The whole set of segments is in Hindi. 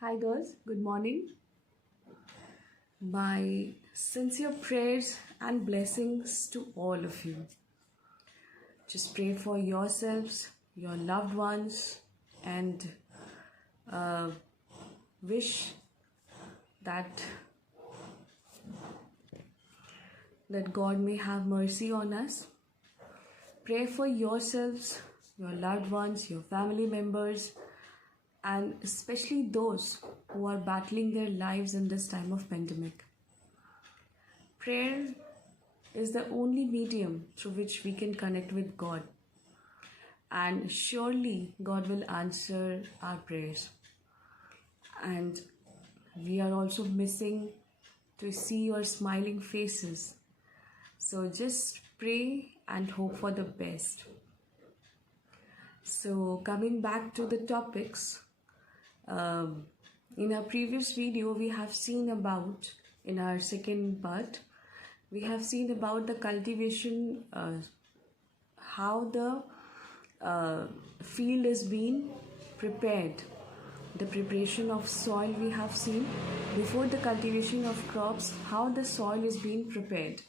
Hi, girls. Good morning. My sincere prayers and blessings to all of you. Just pray for yourselves, your loved ones, and uh, wish that God may have mercy on us. Pray for yourselves, your loved ones, your family members, and especially those who are battling their lives in this time of pandemic. Prayer is the only medium through which we can connect with God, and surely God will answer our prayers. And we are also missing to see your smiling faces. So just pray and hope for the best. So, coming back to the topics, in our previous video, we have seen about, in our second part, we have seen about the cultivation, how the field is being prepared. The preparation of soil we have seen before the cultivation of crops, how the soil is being prepared.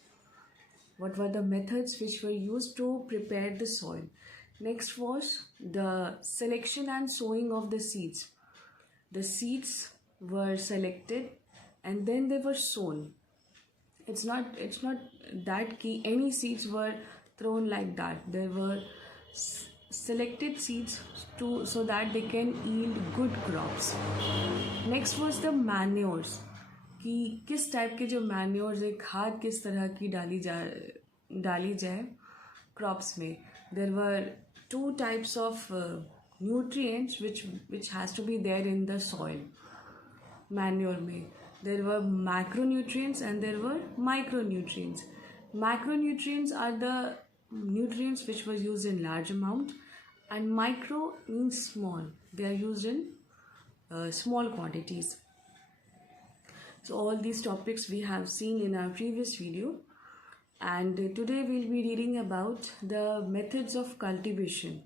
What were the methods which were used to prepare the soil? Next was the selection and sowing of the seeds. The seeds were selected and then they were sown. It's not that key. Any seeds were thrown like that. There were selected seeds so that they can yield good crops. Next was the manures, कि किस टाइप के जो मैन्योर्स है, खाद किस तरह की डाली जाए क्रॉप्स में. There were two types of nutrients which has to be there in the soil manure में. There were macronutrients and there were micronutrients. Macronutrients are the nutrients which were used in large amount, and micro means small. They are used in small quantities. So all these topics we have seen in our previous video, and today we'll be reading about the methods of cultivation.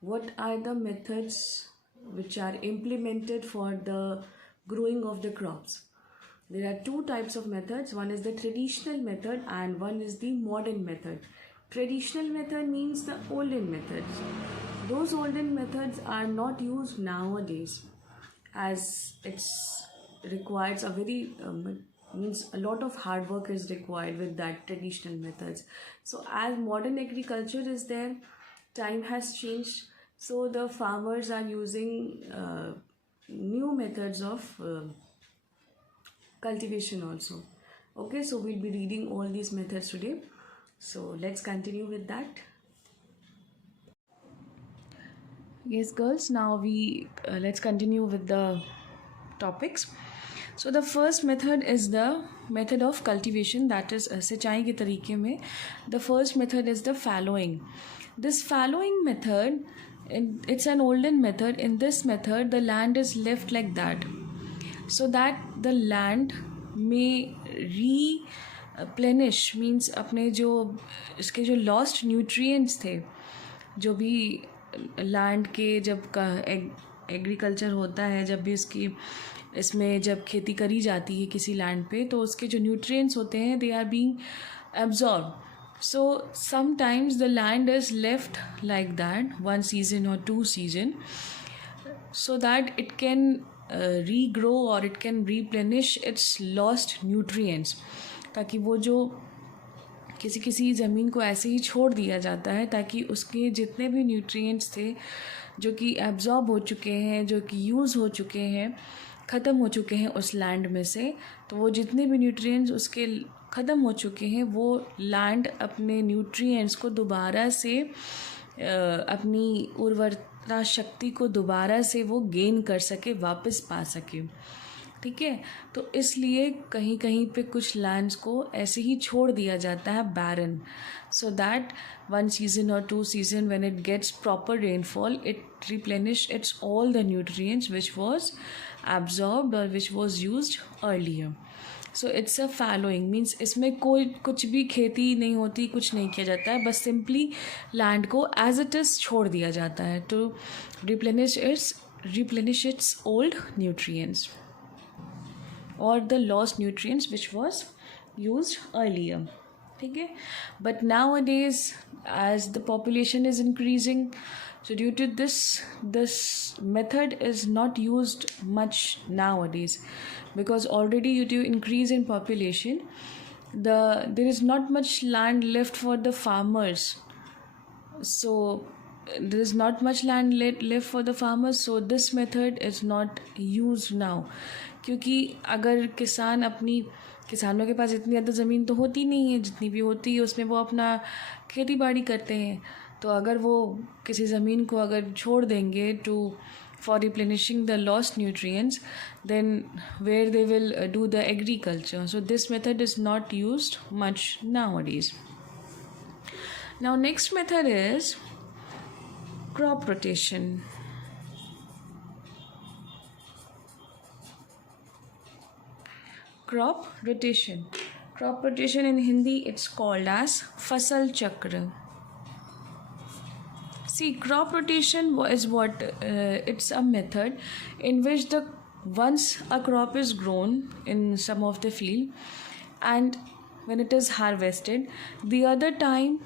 What are the methods which are implemented for the growing of the crops? There are two types of methods. One is the traditional method and one is the modern method. Traditional method means the olden methods. Those olden methods are not used nowadays, as it's requires a very means a lot of hard work is required with that traditional methods. So as modern agriculture is there, time has changed, so the farmers are using new methods of cultivation also. Okay, so we'll be reading all these methods today. So let's continue with that. Yes, girls, now we let's continue with the topics. So the first method is the method of cultivation, that is सिंचाई के तरीके में. The first method is the fallowing. This fallowing method, it's an olden method. In this method, the land is left like that, so that the land may replenish, means अपने जो इसके जो lost nutrients थे, जो भी लैंड के जब का एग्रीकल्चर होता है, जब भी उसकी इसमें जब खेती करी जाती है किसी लैंड पे, तो उसके जो न्यूट्रिएंट्स होते हैं they are being absorb. So sometimes the land is left like that 1 season or 2 season, so that it can regrow or it can replenish its lost nutrients. ताकि वो जो किसी ज़मीन को ऐसे ही छोड़ दिया जाता है ताकि उसके जितने भी न्यूट्रिएंट्स थे जो कि एब्जॉर्ब हो चुके हैं, जो कि यूज़ हो चुके हैं, ख़त्म हो चुके हैं उस लैंड में से, तो वो जितने भी न्यूट्रिएंट्स उसके ख़त्म हो चुके हैं, वो लैंड अपने न्यूट्रिएंट्स को दोबारा से अपनी उर्वरता शक्ति को दोबारा से वो गेन कर सके, वापस पा सके. ठीक है, तो इसलिए कहीं कहीं पे कुछ लैंड्स को ऐसे ही छोड़ दिया जाता है बैरन, so that 1 season or 2 season when it gets proper rainfall, it replenish its all the nutrients which was absorbed or which was used earlier. So it's a fallowing, means इसमें कोई कुछ भी खेती नहीं होती, कुछ नहीं किया जाता है, बस सिंपली लैंड को एज इट इज़ छोड़ दिया जाता है to replenish its replenish its old nutrients or the lost nutrients which was used earlier. ठीक है, but nowadays as the population is increasing, so due to this method is not used much nowadays, because already due to increase in population, there is not much land left for the farmers. So there is not much land left for the farmers, so this method is not used now. क्योंकि अगर किसानों के पास इतनी ज़्यादा ज़मीन तो होती नहीं है, जितनी भी होती है उसमें वो अपना खेती बाड़ी करते हैं. तो अगर वो किसी ज़मीन को अगर छोड़ देंगे for replenishing the lost nutrients, then where they will do the agriculture. So this method is not used much nowadays. Now next method is crop rotation. Crop rotation in Hindi it's called as fasal chakra. See, crop rotation is what it's a method in which once a crop is grown in some of the field, and when it is harvested, the other time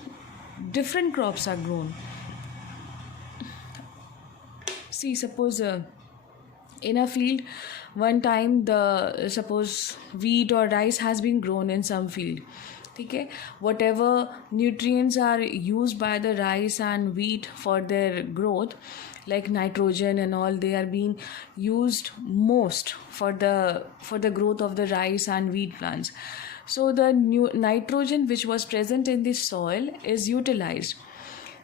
different crops are grown. See, suppose in a field one time suppose wheat or rice has been grown in some field. ठीक है, whatever nutrients are used by the rice and wheat for their growth, like nitrogen and all, they are being used most for the growth of the rice and wheat plants. So the nitrogen which was present in the soil is utilized.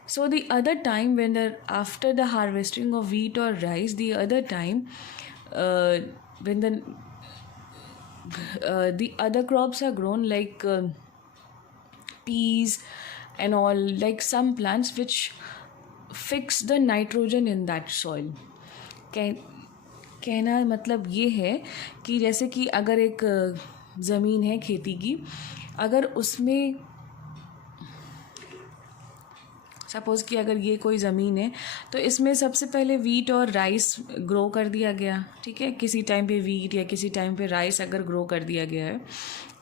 So the other time after the harvesting of wheat or rice, the other time when the other crops are grown, like peas and all, like some plants which fix the nitrogen in that soil. कहना मतलब ये है कि जैसे कि अगर एक ज़मीन है खेती की, अगर उसमें सपोज़ कि अगर ये कोई ज़मीन है तो इसमें सबसे पहले वीट और राइस ग्रो कर दिया गया. ठीक है, किसी टाइम पे वीट या किसी टाइम पे राइस अगर ग्रो कर दिया गया है,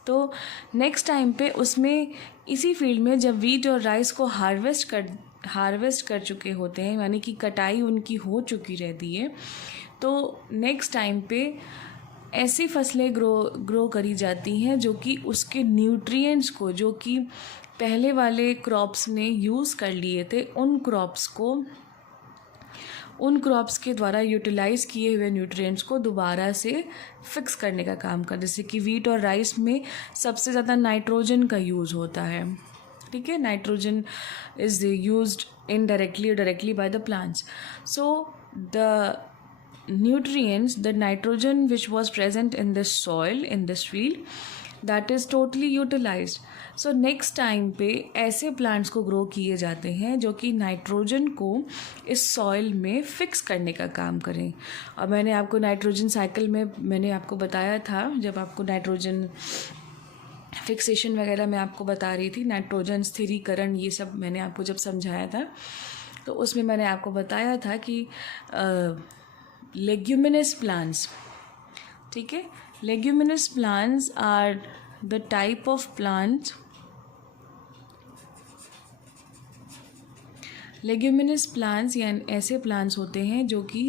तो नेक्स्ट टाइम पे उसमें इसी फील्ड में जब वीट और राइस को हार्वेस्ट कर चुके होते हैं, यानी कि कटाई उनकी हो चुकी रहती है, तो नेक्स्ट टाइम पे ऐसी फसलें ग्रो करी जाती हैं जो कि उसके न्यूट्रिएंट्स को, जो कि पहले वाले क्रॉप्स ने यूज़ कर लिए थे, उन क्रॉप्स के द्वारा यूटिलाइज़ किए हुए न्यूट्रिएंट्स को दोबारा से फिक्स करने का काम कर. जैसे कि वीट और राइस में सबसे ज़्यादा नाइट्रोजन का यूज़ होता है. ठीक है, नाइट्रोजन इज़ यूज्ड इनडायरेक्टली और directly by the plants. So the nutrients, the nitrogen which was present in this soil, in this field, that is totally utilized. So next time पे ऐसे plants को grow किए जाते हैं जो कि नाइट्रोजन को इस soil में fix करने का काम करें. और मैंने आपको नाइट्रोजन साइकिल में मैंने आपको बताया था, जब आपको नाइट्रोजन फिक्सेशन वगैरह मैं आपको बता रही थी, नाइट्रोजन स्थिरीकरण, ये सब मैंने आपको जब समझाया था, तो उसमें मैंने आपको बताया था कि leguminous plants. ठीक है, leguminous plants are the type of plants. leguminous plants यानी ऐसे plants होते हैं जो कि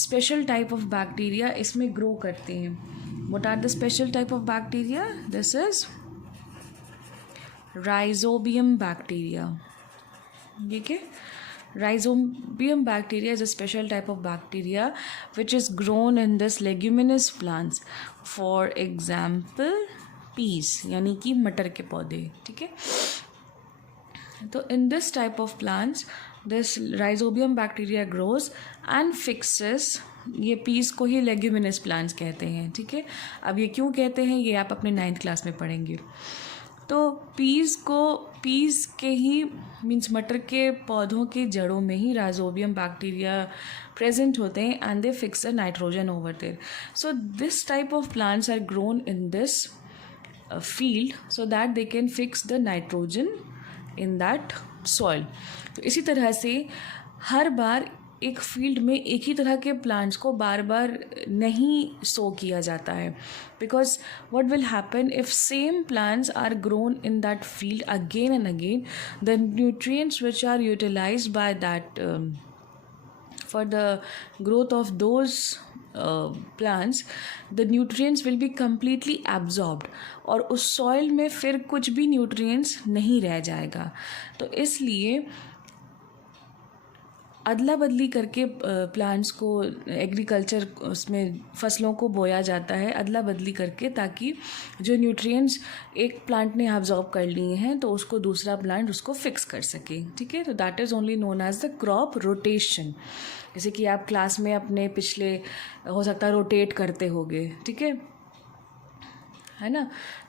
special type of bacteria इसमें grow करते हैं. What are the special type of bacteria? This is rhizobium bacteria. ठीक है, Rhizobium bacteria is a special type of bacteria which is grown in this leguminous plants. For example, peas, यानी कि मटर के पौधे. ठीक है, तो in this type of plants this rhizobium bacteria grows and fixes. ये peas को ही leguminous plants कहते हैं. ठीक है, अब ये क्यों कहते हैं ये आप अपने 9th क्लास में पढ़ेंगे. तो पीस के ही मीन्स मटर के पौधों के जड़ों में ही राइजोबियम बैक्टीरिया प्रेजेंट होते हैं and they fix the nitrogen over there. So this type of plants are grown in this field so that they can fix the nitrogen in that soil. तो इसी तरह से हर बार एक फील्ड में एक ही तरह के प्लांट्स को बार बार नहीं सो किया जाता है, because what will happen if same plants are grown in that field again and again, the nutrients which are utilized by that for the growth of those plants, the nutrients will be completely absorbed, और उस सॉइल में फिर कुछ भी न्यूट्रिएंट्स नहीं रह जाएगा. तो इसलिए अदला बदली करके प्लांट्स को एग्रीकल्चर उसमें फसलों को बोया जाता है अदला बदली करके, ताकि जो न्यूट्रिएंट्स एक प्लांट ने एब्जॉर्ब कर लिए हैं तो उसको दूसरा प्लांट उसको फिक्स कर सके. ठीक है, तो that is only known as the crop rotation. जैसे कि आप क्लास में अपने पिछले हो सकता है रोटेट करते होगे, ठीक है ना.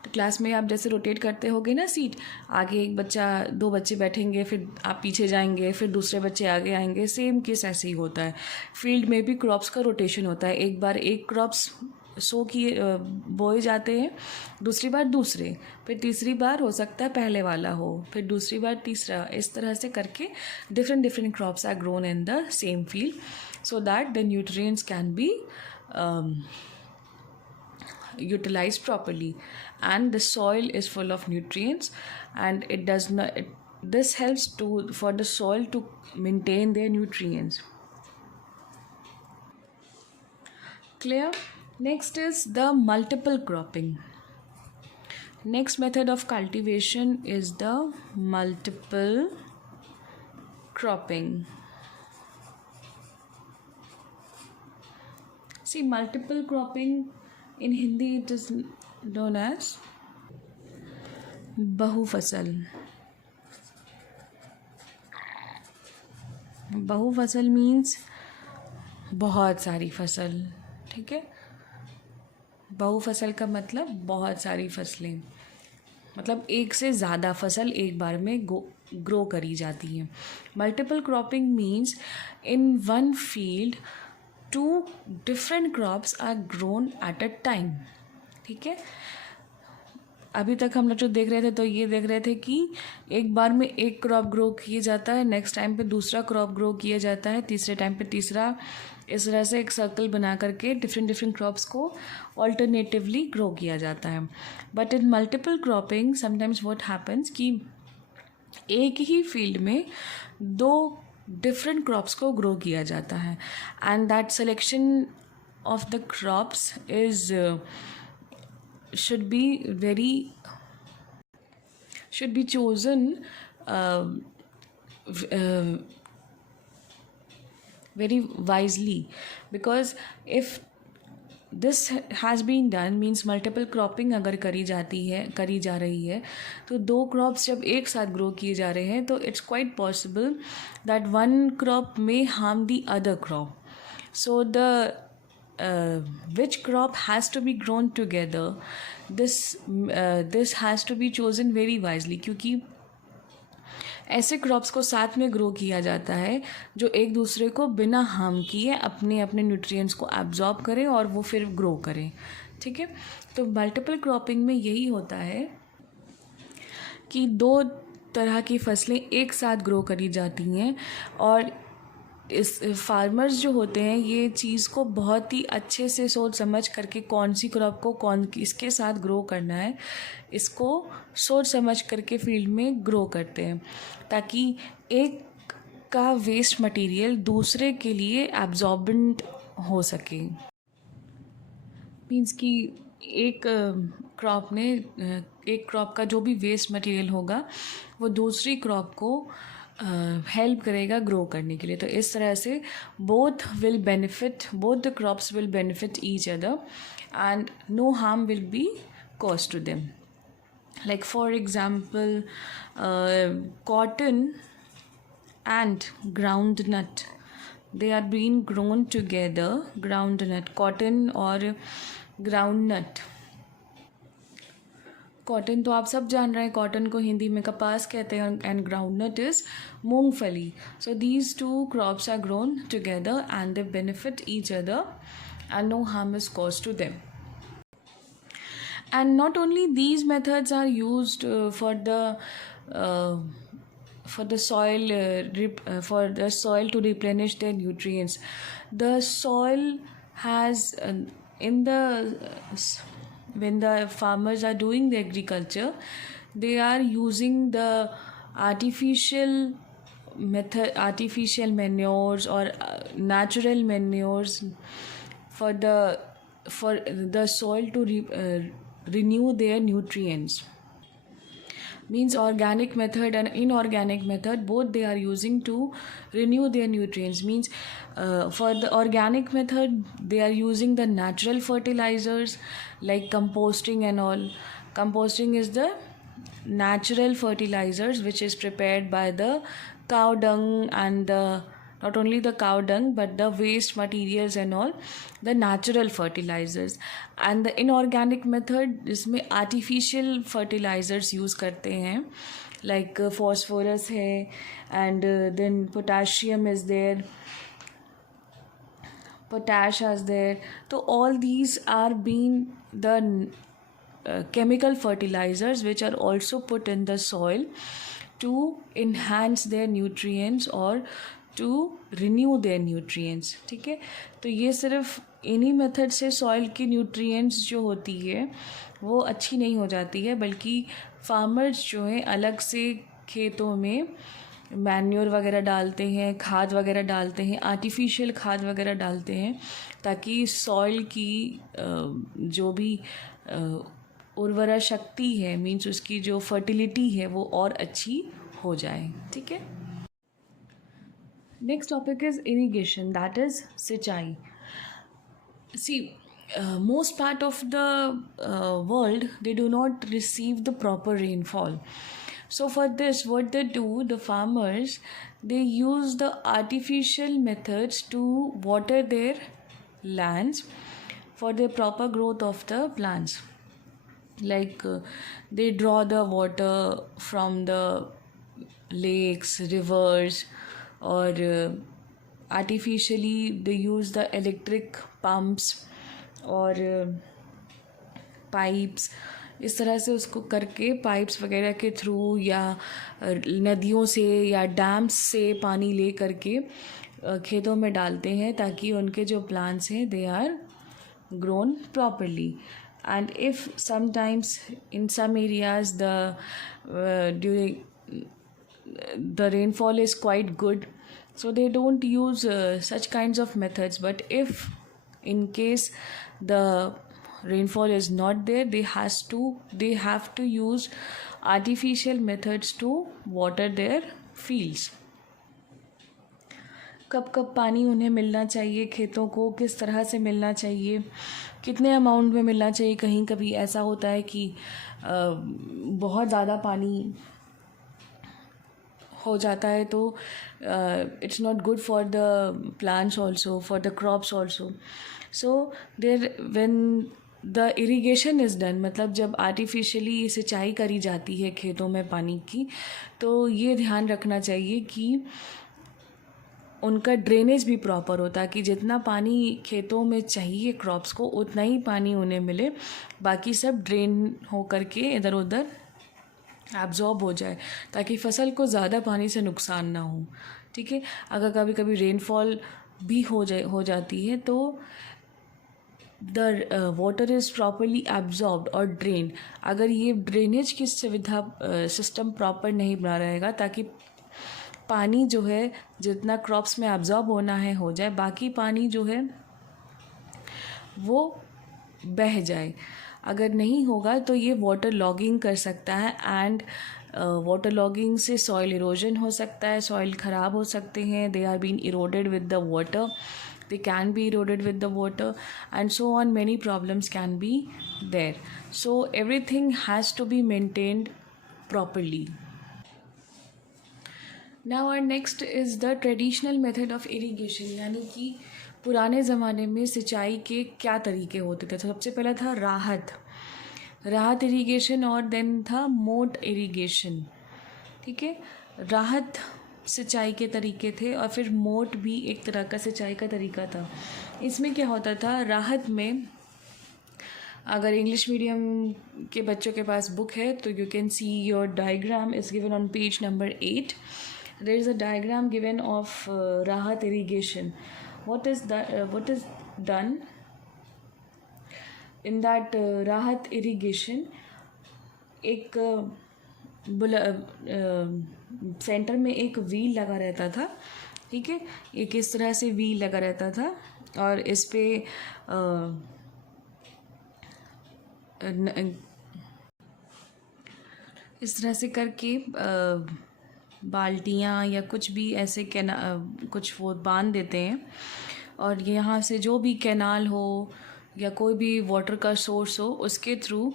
तो क्लास में आप जैसे रोटेट करते होगे ना सीट, आगे एक बच्चा दो बच्चे बैठेंगे, फिर आप पीछे जाएंगे, फिर दूसरे बच्चे आगे आएंगे. सेम केस ऐसे ही होता है. फील्ड में भी क्रॉप्स का रोटेशन होता है. एक बार एक क्रॉप्स सो किए बोए जाते हैं, दूसरी बार दूसरे, फिर तीसरी बार हो सकता है पहले वाला हो, फिर दूसरी बार तीसरा. इस तरह से करके different crops are grown in the same field, so that the nutrients can be utilized properly, and the soil is full of nutrients, and it does not this helps to for the soil to maintain their nutrients. Clear? Next is the multiple cropping. Next method of cultivation is the multiple cropping. See, multiple cropping in Hindi it is known as बहुफसल. बहुफसल मीन्स बहुत सारी फसल. ठीक है, बहुफसल का मतलब बहुत सारी फसलें, मतलब एक से ज़्यादा फसल एक बार में ग्रो करी जाती हैं. Multiple cropping means in one field two different crops are grown at a time. ठीक है, अभी तक हम लोग जो देख रहे थे तो ये देख रहे थे कि एक बार में एक क्रॉप ग्रो किया जाता है, नेक्स्ट टाइम पे दूसरा क्रॉप ग्रो किया जाता है, तीसरे टाइम पे तीसरा. इस तरह से एक सर्कल बना करके डिफरेंट क्रॉप्स को ऑल्टरनेटिवली ग्रो किया जाता है. But in multiple cropping sometimes what happens कि एक ही फील्ड में दो डिफरेंट क्रॉप्स को ग्रो किया जाता है, and that selection of the crops is should be chosen very wisely, because if this has been done means multiple cropping अगर करी जा रही है तो दो क्रॉप्स जब एक साथ ग्रो किए जा रहे हैं तो it's quite possible that one crop may harm the other crop. So the which crop has to be grown together, this has to be chosen very wisely, क्योंकि ऐसे क्रॉप्स को साथ में ग्रो किया जाता है जो एक दूसरे को बिना हार्म किए अपने अपने न्यूट्रिएंट्स को एब्जॉर्ब करें और वो फिर ग्रो करें. ठीक है, तो मल्टीपल क्रॉपिंग में यही होता है कि दो तरह की फसलें एक साथ ग्रो करी जाती हैं, और इस फार्मर्स जो होते हैं ये चीज़ को बहुत ही अच्छे से सोच समझ करके कौन सी क्रॉप को कौन किसके साथ ग्रो करना है, इसको सोच समझ करके फील्ड में ग्रो करते हैं, ताकि एक का वेस्ट मटेरियल दूसरे के लिए एब्जॉर्बेंट हो सके. मीन्स कि एक क्रॉप का जो भी वेस्ट मटेरियल होगा वो दूसरी क्रॉप को हेल्प करेगा ग्रो करने के लिए. तो इस तरह से both the crops will benefit each other and no harm will be cause to them. Like for example cotton and ground nut, they are being grown together. Ground nut, cotton और ग्राउंड नट. कॉटन तो आप सब जान रहे हैं, कॉटन को हिंदी में कपास कहते हैं, एंड ग्राउंडनट इज़ मूंगफली. So these two crops are grown together and they benefit each other and no harm is cause to them. And not only these methods are used for the for the soil for the soil to replenish their nutrients. The soil has in the when the farmers are doing the agriculture, they are using the artificial artificial manures or natural manures for the soil to renew their nutrients. Means organic method and inorganic method, both they are using to renew their nutrients. Means for the organic method, they are using the natural fertilizers like composting and all. Composting is the natural fertilizers which is prepared by the cow dung and not only the cow dung but the waste materials and all, the natural fertilizers. And the inorganic method, इसमें artificial fertilizers use करते हैं, like phosphorus है, and then potassium is there, potash is there. So all these are being the chemical fertilizers which are also put in the soil to enhance their nutrients or to renew their nutrients. ठीक है, तो ये सिर्फ इन्हीं मेथड से सॉइल की न्यूट्रिएंट्स जो होती है वो अच्छी नहीं हो जाती है, बल्कि फार्मर्स जो हैं अलग से खेतों में मैन्योर वगैरह डालते हैं, खाद वगैरह डालते हैं, आर्टिफिशियल खाद वगैरह डालते हैं, ताकि सॉइल की जो भी उर्वरा शक्ति है, मीन्स उसकी जो फर्टिलिटी है वो और अच्छी हो जाए. ठीक है. Next topic is irrigation, that is सिंचाई. सी most part of the world, they do not receive the proper rainfall. So for this, what they do, the farmers, they use the artificial methods to water their lands for the proper growth of the plants. Like they draw the water from the lakes, rivers, or artificially they use the electric pumps और पाइप्स. इस तरह से उसको करके पाइप्स वगैरह के थ्रू या नदियों से या डैम्स से पानी ले करके खेतों में डालते हैं, ताकि उनके जो प्लांट्स हैं they are grown properly. And if sometimes in some areas the rainfall is quite good, so they don't use such kinds of methods. But if in case the rainfall is not there, they have to use artificial methods to water their fields. कब कब पानी उन्हें मिलना चाहिए, खेतों को किस तरह से मिलना चाहिए, कितने अमाउंट में मिलना चाहिए. कहीं कभी ऐसा होता है कि बहुत ज़्यादा पानी हो जाता है, तो it's not good for the plants also, for the crops also. So there when the irrigation is done, मतलब जब आर्टिफिशियली सिंचाई करी जाती है खेतों में पानी की, तो ये ध्यान रखना चाहिए कि उनका ड्रेनेज भी प्रॉपर हो, ताकि जितना पानी खेतों में चाहिए क्रॉप्स को उतना ही पानी उन्हें मिले, बाकी सब ड्रेन हो करके इधर उधर एब्जॉर्ब हो जाए, ताकि फसल को ज़्यादा पानी से नुकसान ना हो. ठीक है. अगर कभी कभी रेनफॉल भी हो जाती है, तो the water is properly absorbed और ड्रेन. अगर ये ड्रेनेज की सुविधा सिस्टम प्रॉपर नहीं बना रहेगा, ताकि पानी जो है जितना क्रॉप्स में एब्जॉर्ब होना है हो जाए, बाकी पानी जो है वो बह जाए. अगर नहीं होगा तो ये वाटर लॉगिंग कर सकता है, एंड वाटर लॉगिंग से सॉइल इरोजन हो सकता है, सॉइल ख़राब हो सकते हैं. They are been eroded with the water, they can be eroded with the water, and so on. Many problems can be there. So everything has to be maintained properly. Now our next is the traditional method of irrigation, यानी कि पुराने ज़माने में सिंचाई के क्या तरीके होते थे. तो सबसे पहला था राहत इरीगेशन, और देन था मोट इरीगेशन. ठीक है. राहत सिंचाई के तरीके थे, और फिर मोट भी एक तरह का सिंचाई का तरीका था. इसमें क्या होता था, राहत में अगर इंग्लिश मीडियम के बच्चों के पास बुक है तो you can see your diagram is given on page number 8. There is a diagram given of Rahat irrigation. What is done in that Rahat irrigation? एक सेंटर में एक व्हील लगा रहता था, ठीक है. एक इस तरह से व्हील लगा रहता था और इस पे इस तरह से करके बाल्टियाँ या कुछ भी ऐसे कुछ वो बांध देते हैं और यहाँ से जो भी कैनाल हो या कोई भी वाटर का सोर्स हो उसके थ्रू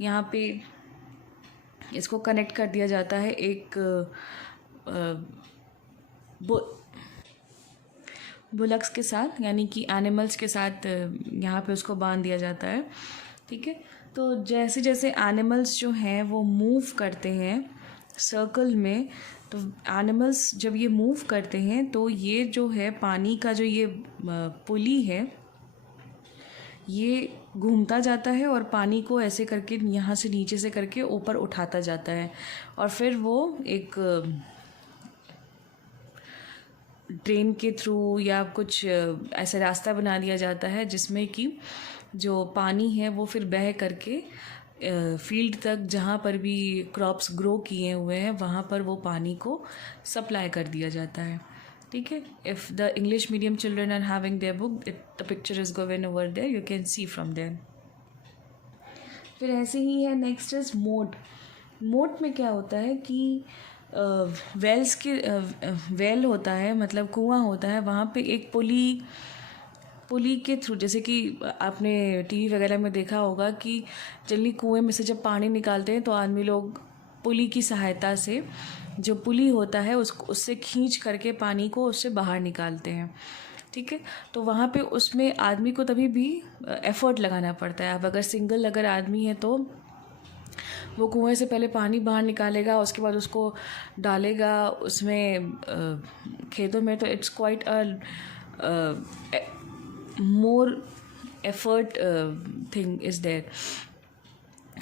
यहाँ पे इसको कनेक्ट कर दिया जाता है एक बुलक्स के साथ, यानी कि एनिमल्स के साथ यहाँ पे उसको बांध दिया जाता है, ठीक है. तो जैसे जैसे एनिमल्स जो हैं वो मूव करते हैं सर्कल में, तो एनिमल्स जब ये मूव करते हैं तो ये जो है पानी का जो ये पुली है ये घूमता जाता है और पानी को ऐसे करके यहाँ से नीचे से करके ऊपर उठाता जाता है और फिर वो एक ट्रेन के थ्रू या कुछ ऐसा रास्ता बना दिया जाता है जिसमें कि जो पानी है वो फिर बह करके फील्ड तक जहाँ पर भी क्रॉप्स ग्रो किए हुए हैं वहाँ पर वो पानी को सप्लाई कर दिया जाता है, ठीक है. If the English medium children are having their book, the picture is given over there, you can see from there. फिर ऐसे ही है, नेक्स्ट इज मोट. मोट में क्या होता है कि वेल्स के वेल होता है, मतलब कुआं होता है, वहाँ पे एक पुली के थ्रू, जैसे कि आपने टीवी वगैरह में देखा होगा कि जनरली कुएं में से जब पानी निकालते हैं तो आदमी लोग पुली की सहायता से, जो पुली होता है उससे खींच करके पानी को उससे बाहर निकालते हैं, ठीक है. तो वहाँ पे उसमें आदमी को तभी भी एफ़र्ट लगाना पड़ता है. अब अगर आदमी है तो वो कुएं से पहले पानी बाहर निकालेगा, उसके बाद उसको डालेगा उसमें खेतों में, तो it's quite a more effort thing is there.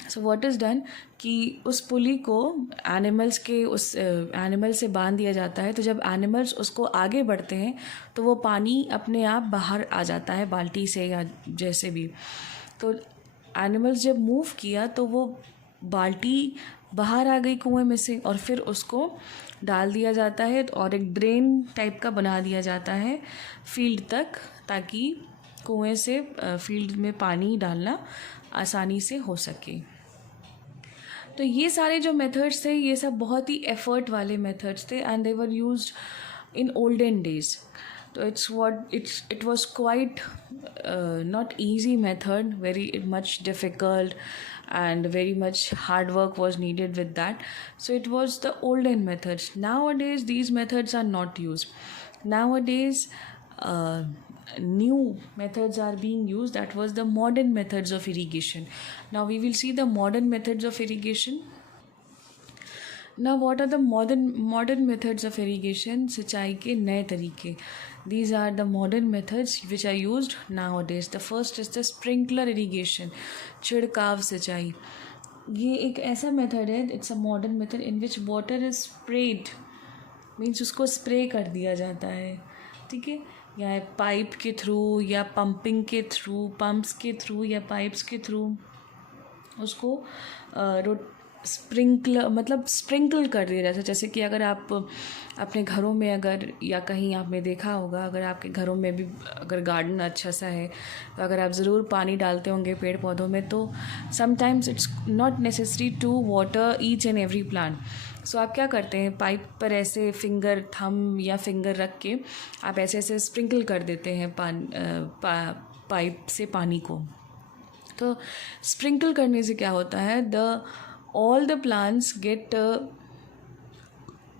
So what is done कि उस पुली को एनिमल से बांध दिया जाता है. तो जब एनिमल्स उसको आगे बढ़ते हैं तो वो पानी अपने आप बाहर आ जाता है बाल्टी से या जैसे भी. तो एनिमल्स जब मूव किया तो वो बाल्टी बाहर आ गई कुएं में से और फिर उसको डाल दिया जाता है और एक ड्रेन टाइप का बना दिया जाता है फील्ड तक, ताकि कुएं से फील्ड में पानी डालना आसानी से हो सके. तो ये सारे जो मेथड्स थे ये सब बहुत ही एफर्ट वाले मेथड्स थे and they were used in olden days. तो it was quite not easy method, very much difficult and very much hard work was needed with that. So it was the olden methods. Nowadays these methods are not used. Nowadays new methods are being used. That was the modern methods of irrigation. Now we will see the modern methods of irrigation. Now what are the modern methods of irrigation? सिंचाई के नए तरीके. These are the modern methods which are used nowadays. The first is the sprinkler irrigation, छिड़काव सिंचाई. ये एक ऐसा मेथड है, it's a modern method in which water is spread, means उसको स्प्रे कर दिया जाता है, ठीक है, या पाइप के थ्रू या पंपिंग के थ्रू, पम्प्स के थ्रू या पाइप्स के थ्रू उसको स्प्रिंकल कर दिया जाता है. जैसे कि अगर आप अपने घरों में अगर या कहीं आपने देखा होगा, अगर आपके घरों में भी अगर गार्डन अच्छा सा है तो अगर आप ज़रूर पानी डालते होंगे पेड़ पौधों में, तो sometimes it's not necessary to water each and every plant. So आप क्या करते हैं, पाइप पर ऐसे थंब या फिंगर रख के आप ऐसे ऐसे स्प्रिंकल कर देते हैं पाइप से पानी को. तो स्प्रिंकल करने से क्या होता है, all the plants get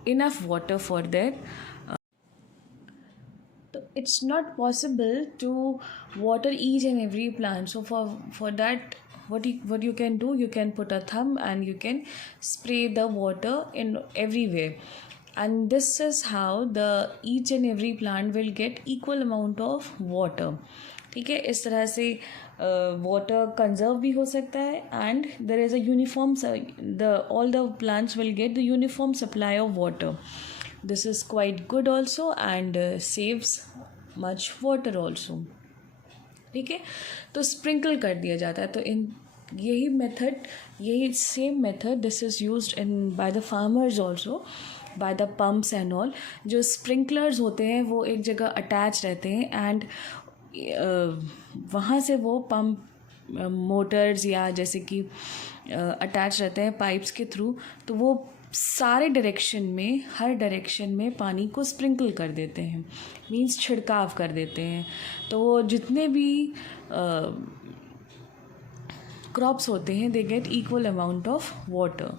enough water for that. It's not possible to water each and every plant. So for that, what you can do, you can put a thumb and you can spray the water in everywhere, and this is how the each and every plant will get equal amount of water. ठीक है, इस तरह से वाटर कंजर्व भी हो सकता है and there is a uniform all the plants will get the uniform supply of water. This is quite good also and saves much water also. ठीक है, तो स्प्रिंकल कर दिया जाता है. तो इन यही same method this is used in by the farmers also by the pumps and all. जो स्प्रिंकलर्स होते हैं वो एक जगह अटैच रहते हैं एंड वहाँ से वो पंप मोटर्स या जैसे कि अटैच रहते हैं पाइप्स के थ्रू, तो वो सारे डायरेक्शन में, हर डायरेक्शन में पानी को स्प्रिंकल कर देते हैं, मींस छिड़काव कर देते हैं. तो वो जितने भी क्रॉप्स होते हैं they get equal amount of water.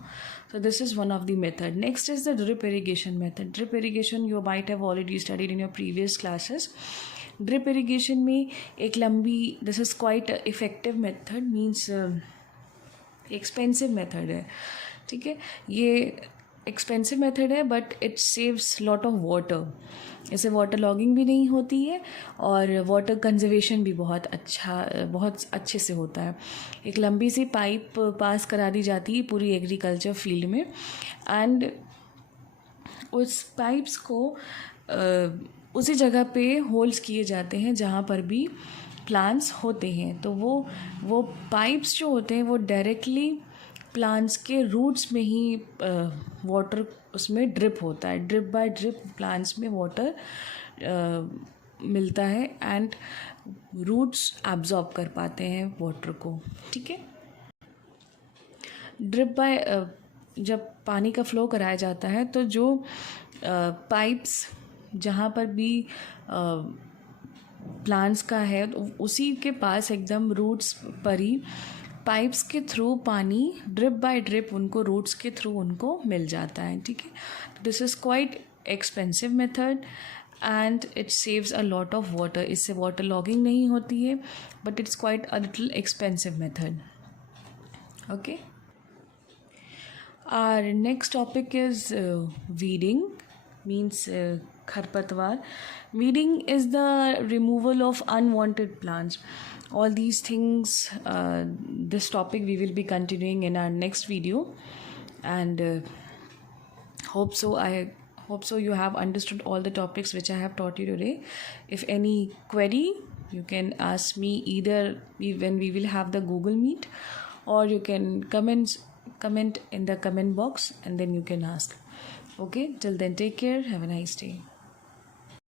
So this is one of the method. Next is the drip irrigation method. Drip irrigation you might have already studied in your previous classes. Drip irrigation में एक लंबी, this is quite effective method, means expensive method है. ठीक है, ये एक्सपेंसिव मेथड है but it saves lot of water. इससे वाटर लॉगिंग भी नहीं होती है और वाटर कंजर्वेशन भी बहुत अच्छे से होता है. एक लंबी सी पाइप पास करा दी जाती है पूरी एग्रीकल्चर फील्ड में एंड उस पाइप्स को उसी जगह पे होल्स किए जाते हैं जहाँ पर भी प्लांट्स होते हैं. तो वो पाइप्स जो होते हैं वो डायरेक्टली प्लांट्स के रूट्स में ही वाटर उसमें ड्रिप होता है. ड्रिप बाय ड्रिप प्लांट्स में वाटर मिलता है एंड रूट्स एब्जॉर्ब कर पाते हैं वाटर को. ठीक है, ड्रिप बाय जब पानी का फ्लो कराया जाता है तो जो पाइप्स जहाँ पर भी प्लांट्स का है उसी के पास एकदम रूट्स पर ही पाइप्स के थ्रू पानी ड्रिप बाय ड्रिप उनको रूट्स के थ्रू उनको मिल जाता है. ठीक है, this is quite expensive method and it saves a lot of water. इससे वाटर लॉगिंग नहीं होती है but it's quite a little expensive method. Okay, our next topic is weeding, means खरपतवार. Weeding is the removal of unwanted plants. All these things, this topic we will be continuing in our next video, and I hope so you have understood all the topics which I have taught you today. If any query, you can ask me either when we will have the Google Meet, or you can comment in the comment box and then you can ask. Okay, till then, take care, have a nice day.